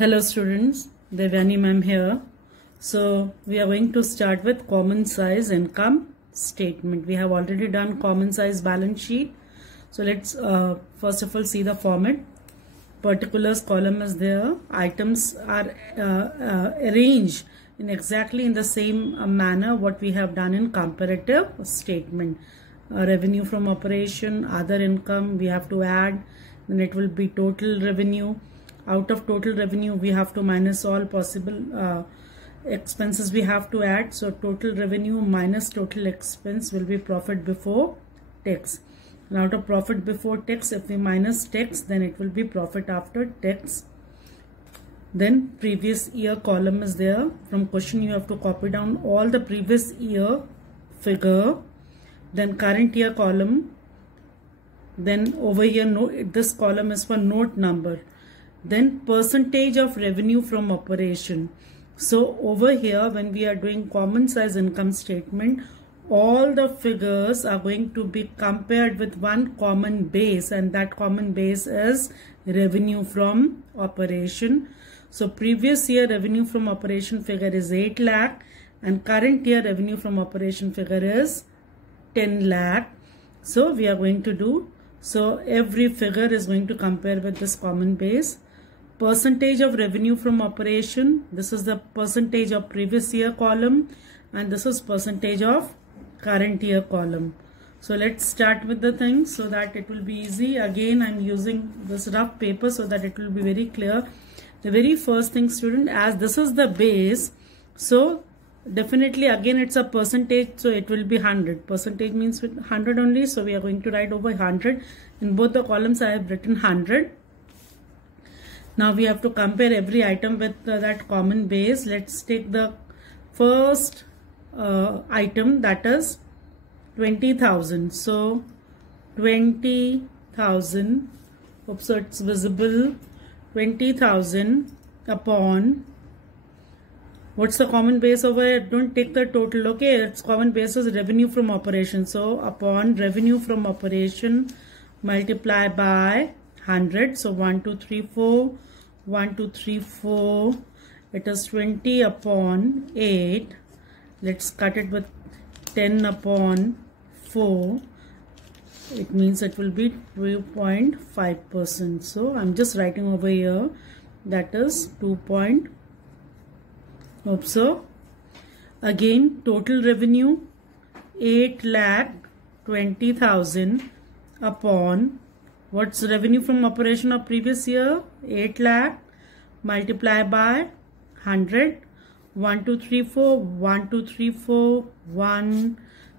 Hello students, Devyani ma'am here. So we are going to start with common size income statement. We have already done common size balance sheet. So let's first of all see the format. Particulars column is there. Items are arranged in the same manner what we have done in comparative statement. Revenue from operation, other income we have to add, then it will be total revenue. Out of total revenue we have to minus all possible expenses we have to add. So total revenue minus total expense will be profit before tax. And out of profit before tax, if we minus tax, then it will be profit after tax. Then previous year column is there. From question you have to copy down all the previous year figure. Then current year column. Then over here this column is for note number. Then percentage of revenue from operation. So over here when we are doing common size income statement, all the figures are going to be compared with one common base, and that common base is revenue from operation. So previous year revenue from operation figure is 8 lakh and current year revenue from operation figure is 10 lakh. So we are going to do, so every figure is going to compare with this common base. Percentage of revenue from operation, this is the percentage of previous year column and this is percentage of current year column. So let's start with the things so that it will be easy. Again I'm using this rough paper so that it will be very clear. The very first thing, student, as this is the base, so definitely again it's a percentage, so it will be 100. Percentage means 100 only, so we are going to write over 100. In both the columns I have written 100. Now we have to compare every item with that common base. Let's take the first item, that is 20,000. So 20,000, oops, so it's visible, 20,000 upon, what's the common base over here? Don't take the total, okay? Its common base is revenue from operation. So upon revenue from operation multiply by 100. So 1, 2, 3, 4. 1, 2, 3, 4. It is 20 upon 8. Let's cut it with 10 upon 4. It means it will be 2.5%. So I'm just writing over here, that is 2. So again total revenue 8,20,000 upon, what's revenue from operation of previous year? 8 lakh multiply by 100. 1, 2, 3, 4. 1, 2, 3, 4. 1.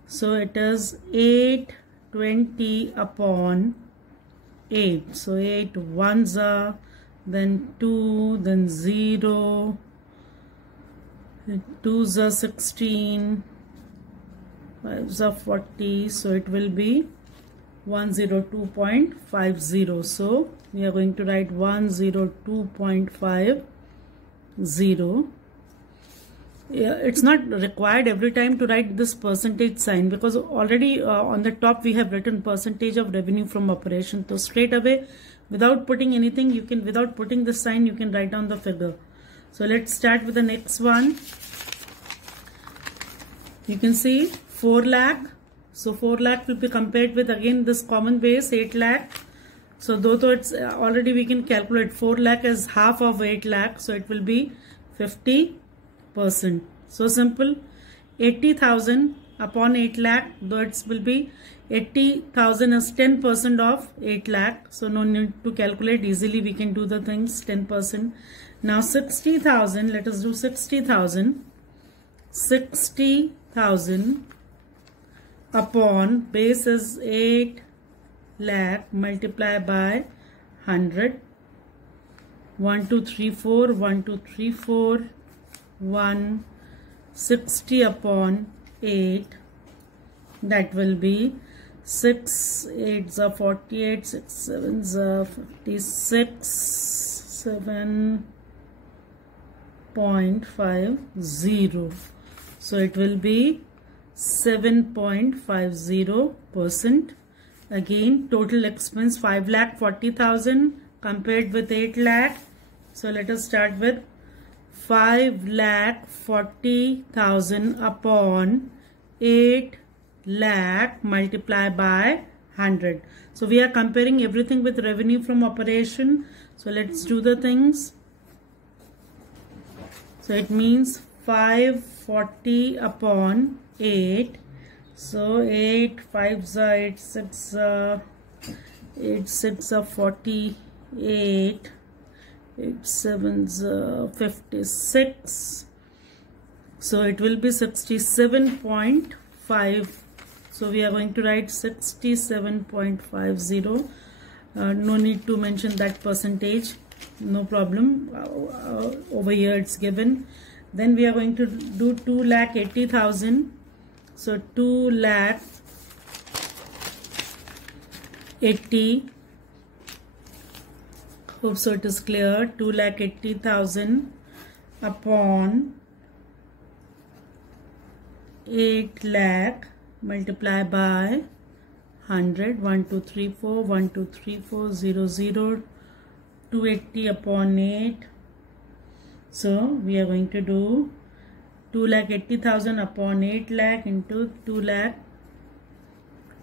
So it is 820 upon 8. So 8 ones are, then 2, then 0. 2s are 16. 5s are 40. So it will be 102.50. So we are going to write 102.50. It's not required every time to write this percentage sign, because already on the top we have written percentage of revenue from operation. So straight away, without putting anything, you can, without putting the sign, you can write down the figure. So let's start with the next one. You can see 4 lakh. So 4 lakh will be compared with again this common base 8 lakh. So though it's already we can calculate 4 lakh as half of 8 lakh. So it will be 50%. So simple. 80,000 upon 8 lakh. Though it will be 80,000 as 10% of 8 lakh. So no need to calculate, easily we can do the things 10%. Now 60,000. Let us do 60,000. 60,000 upon base is 8 lakh multiply by 100. 1, 2, 3, 4. 1, 2, 3, 4. 1. 60 upon 8. That will be 6 8s are 48. 6 7s are 56. 7.50. So it will be 7.50%. Again total expense 5,40,000 compared with 8 lakh. So let us start with 5,40,000 upon 8 lakh multiplied by 100. So we are comparing everything with revenue from operation. So let's do the things. So it means 540 upon 8. So 8 5s are 8 6 8 6 are 48. 8 7s 56. So it will be 67.5. So we are going to write 67.50. No need to mention that percentage. No problem. Over here it's given. Then we are going to do 2,80,000. So 2,80,000. Hope so it is clear. 2,80,000 upon 8 lakh multiply by 100. 1 2 3 4 1 2 3 4 0 0. 280 upon 8. So we are going to do 2,80,000 upon 8 lakh into 2 lakh.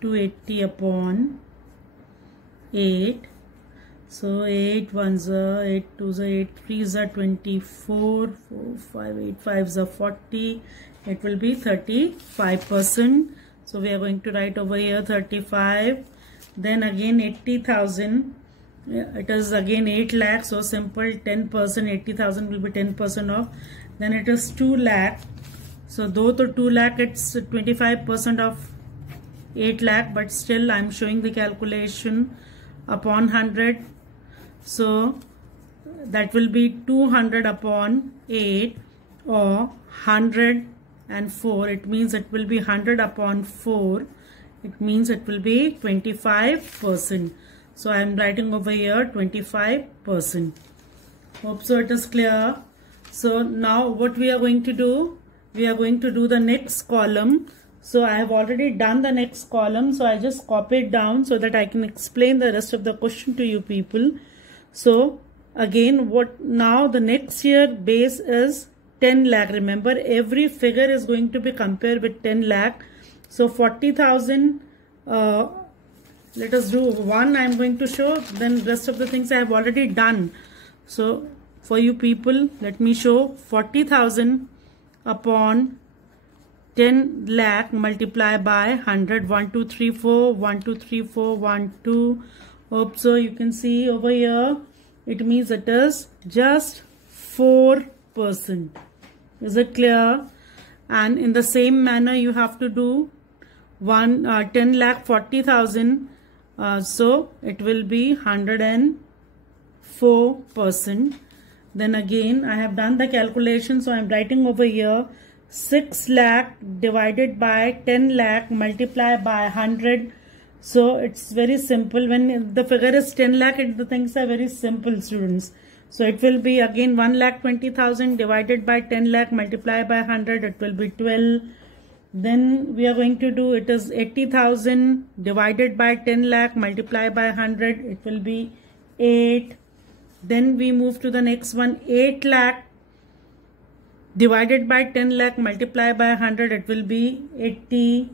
280 upon 8. So 8 1s are 8 2s are 8 3s are 24. 4 5 8 5s are 40. It will be 35%. So we are going to write over here 35. Then again 80,000. It is again 8 lakh. So simple, 10%. 80,000 will be 10% off. Then it is 2 lakh. So though the 2 lakh it's 25% of 8 lakh, but still I am showing the calculation upon 100. So that will be 200 upon 8 or 104. It means it will be 100 upon 4. It means it will be 25%. So I am writing over here 25%. Hope so it is clear. So now what we are going to do? We are going to do the next column. So I have already done the next column. So I just copied down so that I can explain the rest of the question to you people. So again, what now the next year base is 10 lakh. Remember, every figure is going to be compared with 10 lakh. So 40,000, let us do one I am going to show, then rest of the things I have already done. So for you people, let me show 40,000 upon 10 lakh multiply by 100. 1 2 3 4 1 2 3 4 1 2. Hope so you can see over here. It means it is just 4%. Is it clear? And in the same manner you have to do 10 lakh 40,000. So it will be 104%. Then again I have done the calculation. So I am writing over here 6 lakh divided by 10 lakh multiply by 100. So it's very simple. When the figure is 10 lakh, the things are very simple, students. So it will be again 1,20,000 divided by 10 lakh multiply by 100. It will be 12. Then we are going to do, it is 80,000 divided by 10 lakh multiply by 100. It will be 8. Then we move to the next one, 8 lakh divided by 10 lakh multiply by 100. It will be 80.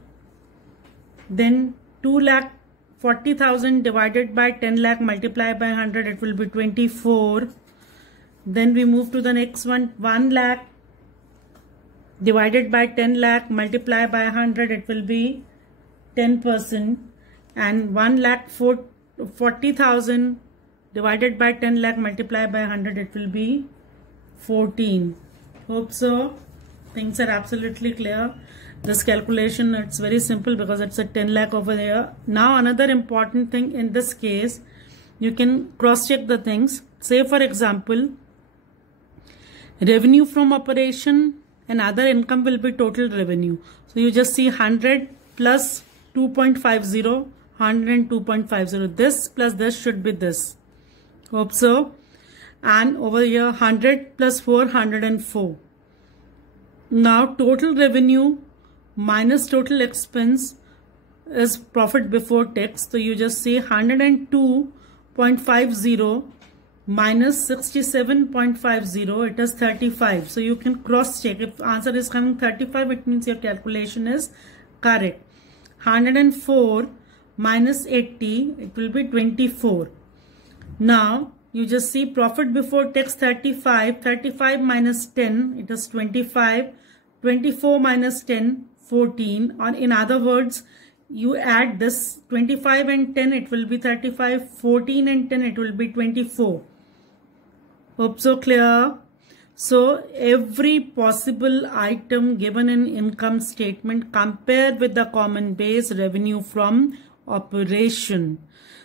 Then 2,40,000 divided by 10 lakh multiply by 100. It will be 24. Then we move to the next one, 1 lakh divided by 10 lakh multiply by 100. It will be 10%. And 1,40,000 divided by 10 lakh multiply by 100. It will be 14. Hope so things are absolutely clear. This calculation, it's very simple because it's a 10 lakh over there. Now another important thing in this case, you can cross check the things. Say for example, revenue from operation and other income will be total revenue. So you just see 100 plus 2.50, 100 and 2.50. This plus this should be this. Hope so. And over here 100 plus 404. Now total revenue minus total expense is profit before tax. So you just say 102.50 minus 67.50, it is 35. So you can cross check. If answer is coming 35, it means your calculation is correct. 104 minus 80, it will be 24. Now you just see profit before tax 35, 35 minus 10, it is 25, 24 minus 10, 14. Or in other words, you add this 25 and 10, it will be 35, 14 and 10, it will be 24. Hope so clear. So every possible item given in income statement, compare with the common base revenue from operation.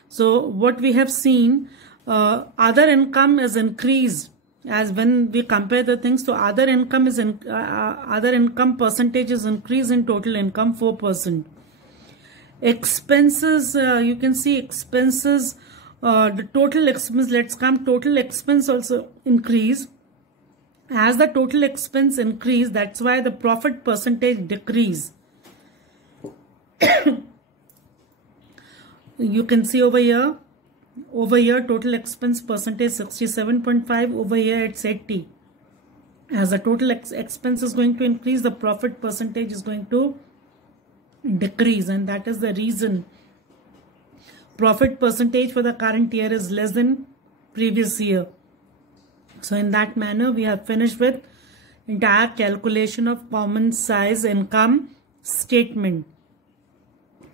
So what we have seen, other income is increased as when we compare the things. So other income is other income percentage is increased in total income 4%. Expenses, you can see expenses, the total expense, let's come, total expense also increase. As the total expense increase, that's why the profit percentage decrease. You can see over here total expense percentage 67.5, over here it's 80. As the total expense is going to increase, the profit percentage is going to decrease, and that is the reason profit percentage for the current year is less than previous year. So in that manner, we have finished with entire calculation of common size income statement.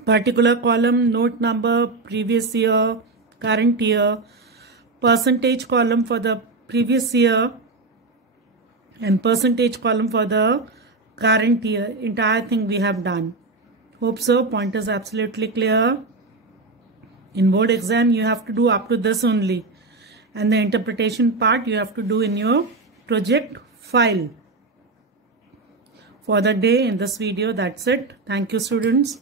Particular column, note number, previous year, current year, percentage column for the previous year, and percentage column for the current year. Entire thing we have done. Hope so. Point is absolutely clear. In board exam, you have to do up to this only. And the interpretation part you have to do in your project file. For the day in this video, that's it. Thank you, students.